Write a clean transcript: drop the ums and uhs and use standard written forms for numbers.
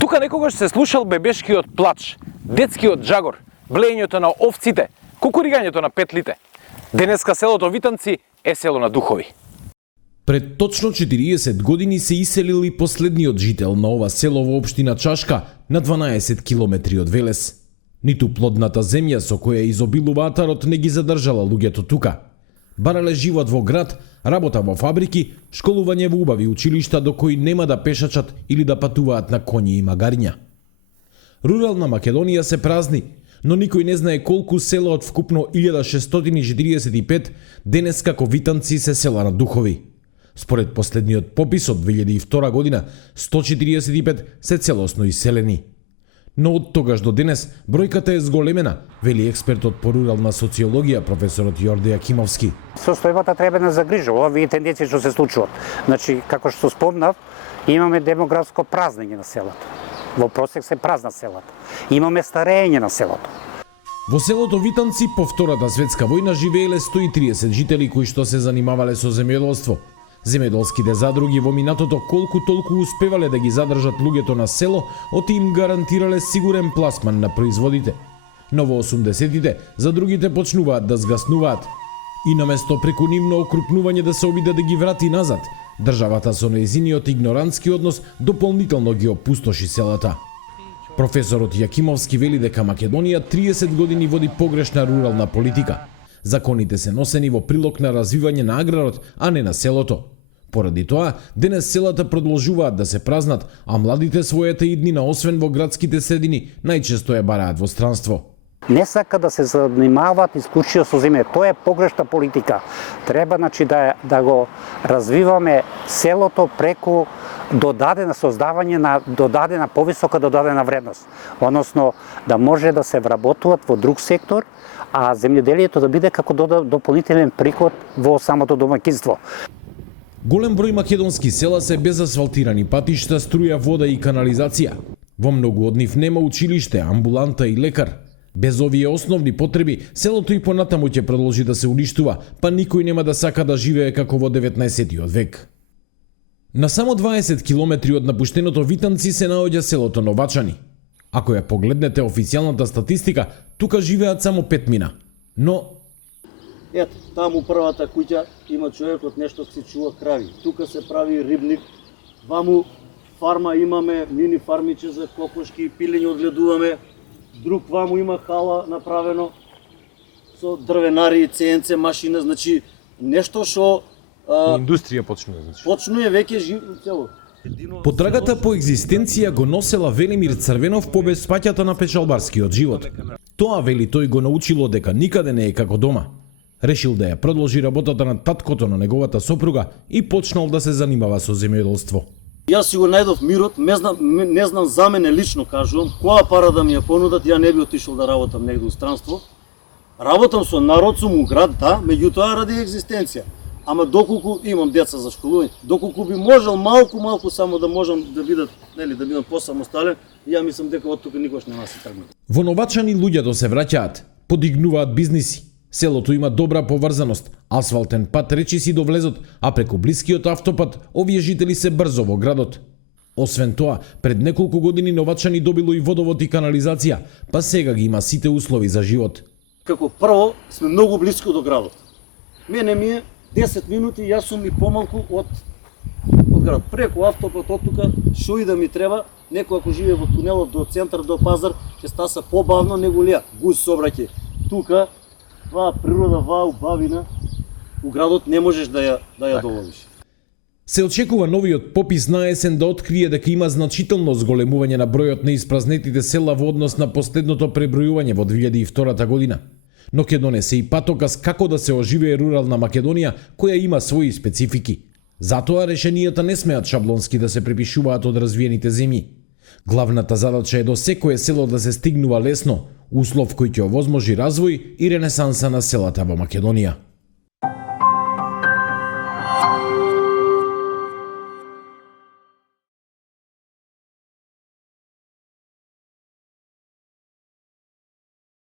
Тука некогаш се слушал бебешкиот плач, детскиот джагор, блењето на овците, кукуригањето на петлите. Денеска селото Витанци е село на духови. Пред точно 40 години се иселил и последниот жител на ова село во општина Чашка на 12 километри од Велес. Ниту плодната земја со која изобилува атарот не ги задржала луѓето тука. Барале живот во град, работа во фабрики, школување во убави училишта до кои нема да пешачат или да патуваат на коњи и магариња. Рурална Македонија се празни, но никој не знае колку села од вкупно 1645 денес како Витанци се села на духови. Според последниот попис од 2002 година, 145 се целосно иселени. Но од тогаш до денес бројката е зголемена, вели експертот по рурална социологија професорот Јорде Јакимовски. Состојбата треба да загрижува овие тенденции што се случуваат. Значи, како што спомнав, имаме демографско празнење на селото. Во просек се празна селото. Имаме старење на селото. Во селото Витанци по Втората светска војна живееле 130 жители кои што се занимавале со земјоделство. Земјоделските задруги во минатото колку толку успевале да ги задржат луѓето на село, оти им гарантирале сигурен пласман на производите. Но во 80-тите задругите почнуваат да згаснуваат. И наместо преку нивно окрупнување да се обиде да ги врати назад, државата со нејзиниот игнорантски однос дополнително ги опустоши селата. Професорот Јакимовски вели дека Македонија 30 години води погрешна рурална политика. Законите се носени во прилог на развивање на аграрот, а не на селото. Поради тоа, денес селата продолжуваат да се празнат, а младите својата иднина, освен во градските средини, најчесто ја бараат во странство. Не сака да се занимаваат исклучиво со земја. Тоа е погрешна политика. Треба да го развиваме селото преку создавање на додадена повисока додадена вредност. Односно да може да се вработуваат во друг сектор, а земјоделието да биде како дополнителен приход во самото домаќинство. Голем број македонски села се без асфалтирани патишта, струја, вода и канализација. Во многу од нив нема училиште, амбуланта и лекар. Без овие основни потреби, селото и понатаму ќе продолжи да се уништува, па никој нема да сака да живее како во 19 век. На само 20 километри од напуштеното Витанци се наоѓа селото Новачани. Ако ја погледнете официјалната статистика, тука живеат само 5 мина. Но ето, таму првата куќа има човекот нешто се чува крави. Тука се прави рибник. Ваму фарма имаме, мини фармиче за кокошки, пилење одгледуваме. Друг ваму има хала направено со дрвенари, ЦНЦ машина, значи нешто што Индустрија почнува, значи. Почнува веќе живо цело. Потрагата по екзистенција го носела Велимир Црвенов по безпаќата на печалбарскиот живот. Тоа, вели тој, го научило дека никаде не е како дома. Решил да ја продолжи работата на таткото на неговата сопруга и почнал да се занимава со земјоделство. Јас си го најдов мирот, не знам за мене лично кажувам, која пара да ми ја понудат, ја не би отишол да работам негде у странство. Работам со народ, сум у град, да, меѓутоа ради екзистенција. Ама доколку имам деца за школување, доколку би можел малку само да можам да бидат, нели, да бидам посамостален, ја мислам дека од тука никош нема се тргнат. Во Новачани луѓето се враќаат, подигнуваат бизниси. Селото има добра поврзаност, асфалтен пат речи си до влезот, а преку блискиот автопат овие жители се брзо во градот. Освен тоа, пред неколку години Новачани добило и водовод и канализација, па сега ги има сите услови за живот. Како прво, сме многу блиско до градот. Мене ми е 10 минути, јас сум и помалку од град. Преку автопат од тука, шо и да ми треба, некој ако живее во тунелот до центар, до пазар, ќе стаса побавно него лија. Гуз собраќе. Тука, ваа природа, ваа убавина, у градот не можеш да ја доволиш. Се очекува новиот попис на есен да открие дека има значително зголемување на бројот на испразнетите села во однос на последното пребројување во 2002 година. Но ќе донесе и патоказ како да се оживее рурална Македонија, која има своји специфики. Затоа решенијата не смеат шаблонски да се препишуваат од развиените земји. Главната задача е до секое село да се стигнува лесно, услов кој ќе овозможи развој и ренесанса на селата во Македонија.